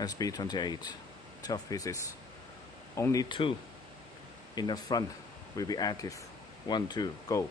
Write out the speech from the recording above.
SB28, 12 pieces. Only 2 in the front will be active. 1, 2, go.